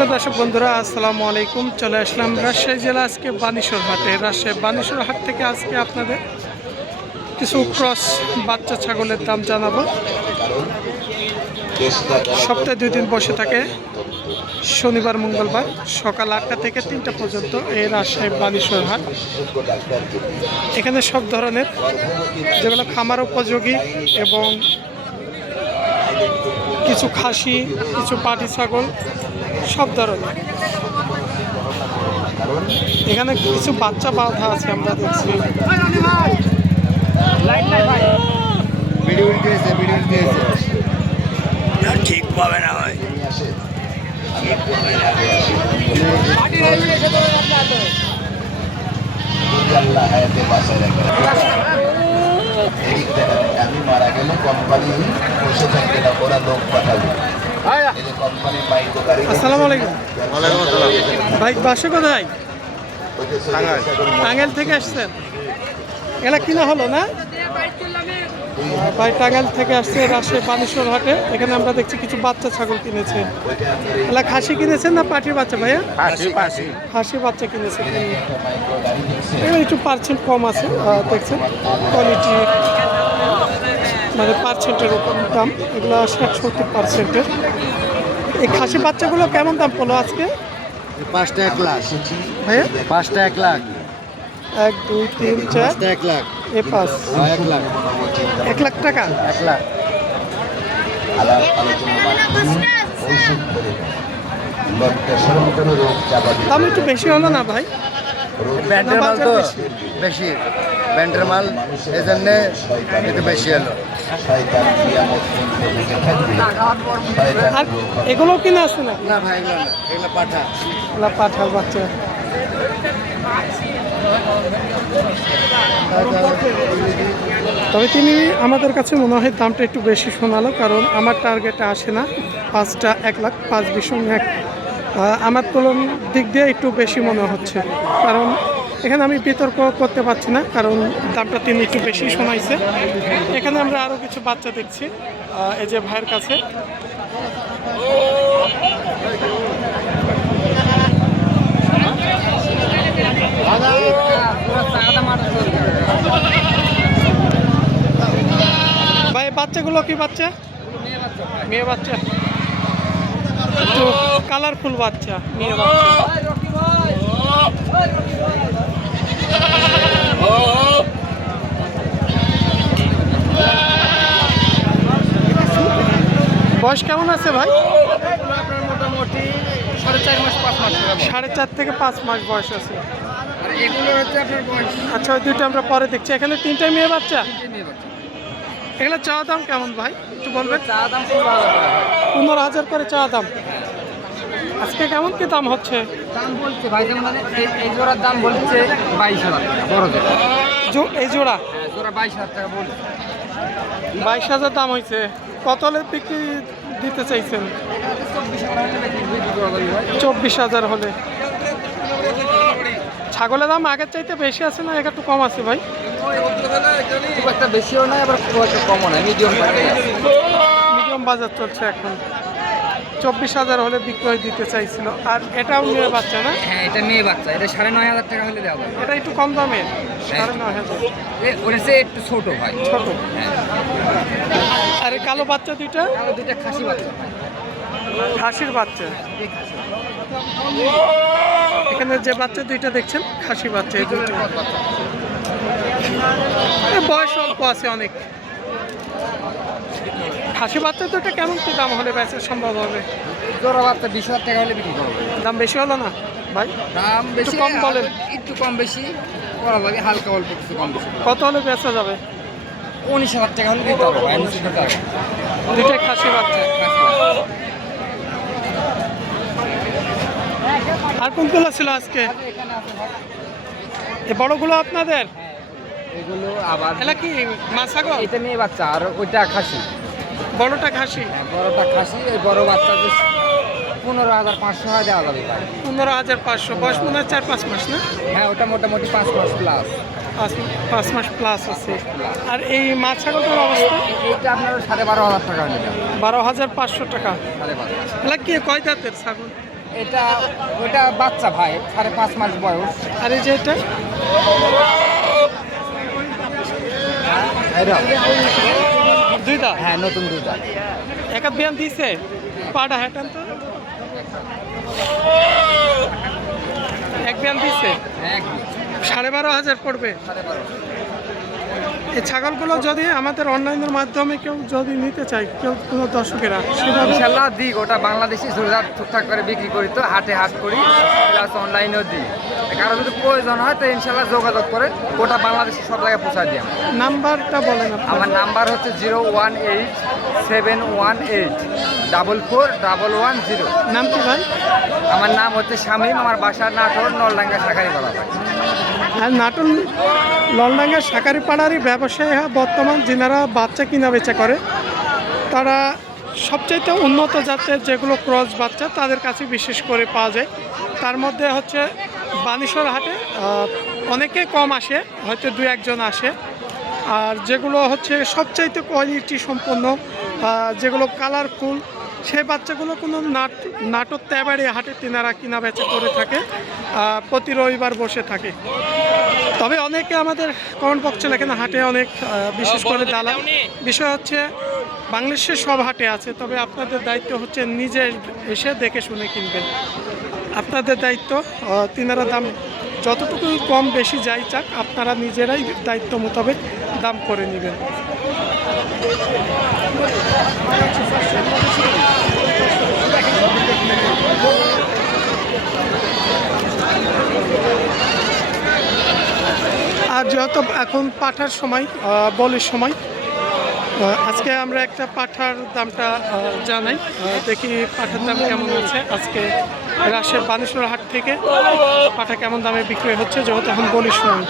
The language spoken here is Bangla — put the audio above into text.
সুপ্রিয় দর্শক বন্ধুরা, আসসালামু আলাইকুম। চলে আসলাম রাজশাহী জেলা আজকে বানেশ্বর হাটে। রাজশাহী বানেশ্বর হাট থেকে আজকে আপনাদের কিছু ক্রস বাচ্চা ছাগলের দাম জানাব। সপ্তাহে দুই দিন বসে থাকে। শনিবার, মঙ্গলবার সকাল আটটা থেকে তিনটা পর্যন্ত এই রাজশাহী বানেশ্বর হাট। এখানে সব ধরনের যেগুলো খামার উপযোগী এবং কিছু খাসি, কিছু পাটি ছাগল সব ধরনের। এখানে কিছু বাচ্চা বাঁধা আছে আমরা দেখছি। ঠিক পাবে না ভাই। আমি মারা গেলে কোম্পানি বসে থাকবে না ওরা লোক পাঠাবে। আসসালামু আলাইকুম। ভাই বাসা কোথায়? টাঙ্গাইল থেকে আসছেন? এগুলা কিনা হলো না? ভাই টাঙ্গাইল থেকে আসছে রাজশাহী বানেশ্বর হাটে। এখানে আমরা দেখছি কিছু বাচ্চা ছাগল কিনেছে। এলা খাসি কিনেছেন না পাটির বাচ্চা ভাইয়া? খাসি বাচ্চা কিনেছে। একটু পার্সেন্ট কম আছে দেখছেন। কোয়ালিটি মানে পার্সেন্টের ওপর দাম এগুলো ষাট সত্তর পার্সেন্টের এই খাসি বাচ্চাগুলো কেমন দাম পড়ল আজকে? পাঁচটা এক লাখ। ভাইয়া? পাঁচটা এক লাখ। এক দুই তিন চার। এক লাখ। এ পাঁচ। এক লাখ। এক লাখ টাকা? এক লাখ। দাম একটু বেশি হলো না ভাই? ব্যান্ডের না, মাল বাজার তো বেশি। বেশি ব্যান্ডের মাল এই জন্য একটু বেশি এলো এগুলো কিনা আছে নাকি? না ভাই এগুলো না এগুলো পাঠা এগুলা পাঠার বাচ্চা। তবে তিনি আমাদের কাছে মনে হয় দামটা একটু বেশি শোনালো কারণ আমার টার্গেটে আসে না। পাঁচটা এক লাখ পাঁচ বিশম এক। আমার তুলন দিক দিয়ে একটু বেশি মনে হচ্ছে কারণ এখানে আমি বিতর্ক করতে পারছি না, কারণ দামটা তিনি একটু বেশি শোনাইছে। এখানে আমরা আরও কিছু বাচ্চা দেখছি এই যে ভাইয়ের কাছে। ভাই বাচ্চাগুলো কি বাচ্চা? মেয়ে বাচ্চা। কালারফুল বাচ্চা, মেয়ে বাচ্চা। বয়স কেমন আছে ভাই? মোটামুটি সাড়ে চার মাস পাঁচ মাস সাড়ে চার থেকে পাঁচ মাস বয়স আছে। আচ্ছা ওই দুইটা আমরা পরে দেখছি। এখানে তিনটাই মেয়ে বাচ্চা? এগুলো চা দাম কেমন ভাই? একটু বলবেন? চা দাম পনেরো হাজার করে চাওয়া দাম। আজকে কেমন কি দাম হচ্ছে? দাম বলছে ভাই যেমন মানে এই- জোড়ার দাম বলছে বাইশ হাজার বড় জোড়া। জো- এই জোড়া? হ্যাঁ জোড়া বাইশ হাজার টাকা বলছে। বাইশ হাজার দাম হয়েছে কত হলে বিক্রি দিতে চাইছেন? চব্বিশ হাজার হলে ছাগলের দাম আগের চাইতে বেশি আছে না একটু কম আছে ভাই? খুব একটা বেশিও নয় আবার খুব একটা কমও নয় মিডিয়াম মিডিয়াম বাজার চলছে এখন। চব্বিশ হাজার হলে বিক্রয় দিতে চাইছিল। আর এটাও মেয়ে বাচ্চা না? হ্যাঁ এটা মেয়ে বাচ্চা। এটা সাড়ে নয় হাজার টাকা হলে দেওয়া এটা একটু কম দামের সাড়ে নয় হাজার। ওটা একটু ছোট ভাই। ছোট। হ্যাঁ। আর কালো বাচ্চা দুইটা? আরও দুইটা খাসি বাচ্চা। খাসির বাচ্চা। এখানে যে বাচ্চা দুইটা দেখছেন খাসি বাচ্চা এই দুইটা। এ বয়স অল্প আছে অনেক। খাসি বাচ্চা তো দুটো কেমন কি দাম হলে বেচা সম্ভব হবে? জোড়া বাচ্চা বিশ হাজার টাকা হলে বিক্রি করব দাম বেশি হলো না? ভাই দাম বেশি কম বলেন। একটু কম বেশি করা লাগে হালকা অল্প কিছু কম বেশি কত হলে বেচা যাবে? উনিশ হাজার টাকা হলে দিতে হবে দুইটাই খাসি বাচ্চা আর কোনগুলো ছিল আজকে? এই বড়গুলো আপনাদের? এগুলো আবার এটা কি মাছাগো এটা মেয়ে বাচ্চা আর ওইটা খাসি। বড়টা খাসি? হ্যাঁ, বড়টা খাসি এই বড় বাচ্চা যে পনেরো হাজার পাঁচশো হয় দেওয়া যাবে পনেরো হাজার পাঁচশো। বয়স মনে হয় চার পাঁচ মাস না? হ্যাঁ ওটা মোটামুটি পাঁচ মাস প্লাস পাঁচ পাঁচ মাস প্লাস আছে। আর এই মাছ ছাগলটার অবস্থা এইটা আপনার সাড়ে বারো হাজার টাকা বারো হাজার পাঁচশো টাকা। এলা কি কয় জাতের ছাগল? এটা ওটা বাচ্চা ভাই সাড়ে পাঁচ মাস বয়স। আর এই যে এটা? দুইটা? হ্যাঁ নতুন দুধা একা ব্যায়াম দিছে? পাটা হ্যাটান তো। এক ব্যায়াম দিছে? হ্যাঁ সাড়ে বারো হাজার পড়বে। সাড়ে বারো এই ছাগলগুলো যদি আমাদের অনলাইনের মাধ্যমে কেউ যদি নিতে চায় কেউ কোনো দর্শকেরা ইনশাল্লাহ দিই ওটা বাংলাদেশি সুবিধা ঠিকঠাক করে বিক্রি করি তো হাটে হাট করি প্লাস অনলাইনেও দিই। কারও যদি প্রয়োজন হয় তো ইনশাল্লাহ যোগাযোগ করে ওটা বাংলাদেশি সব জায়গায় পৌঁছা দিই নাম্বারটা বলেন আমার নাম্বার হচ্ছে zero one eight seven one eight double four double one zero. নাম কি ভাই? আমার নাম হচ্ছে শামীম আমার বাসার নাটোর নলডাঙ্গা শাখারি বলা হয় আর নাটন লন্ডাঙ্গের শাকারি পাড়ারই ব্যবসায়ী হয়, বর্তমান যিনারা বাচ্চা কিনা বেচা করে, তারা সবচাইতে উন্নত জাতের যেগুলো ক্রস বাচ্চা তাদের কাছে বিশেষ করে পাওয়া যায়। তার মধ্যে হচ্ছে বানেশ্বর হাটে অনেকে কম আসে, হয়তো দু একজন আসে। আর যেগুলো হচ্ছে সবচাইতে কোয়ালিটি সম্পন্ন যেগুলো কালারফুল সেই বাচ্চাগুলো কোনো নাট নাটক তেবারে হাটে তিনারা কিনা বেচা করে থাকে প্রতি রবিবার বসে থাকে। তবে অনেকে আমাদের কমেন্ট বক্সে লেখেন হাটে অনেক বিশেষ করে দালাল। বিষয় হচ্ছে বাংলাদেশের সব হাটে আছে তবে আপনাদের দায়িত্ব হচ্ছে নিজে এসে দেখে শুনে কিনবেন। আপনাদের দায়িত্ব তিনারা দাম যতটুকু কম বেশি যাই চাক আপনারা নিজেরাই দায়িত্ব মোতাবেক দাম করে নেবেন। যেহেতু এখন পাঠার সময় বলের সময় আজকে আমরা একটা পাঠার দামটা জানাই। দেখি পাঠার দাম কেমন আছে। আজকে রাশের বানেশ্বর হাট থেকে পাঠা কেমন দামে বিক্রয় হচ্ছে, যেহেতু এখন বলির সময়।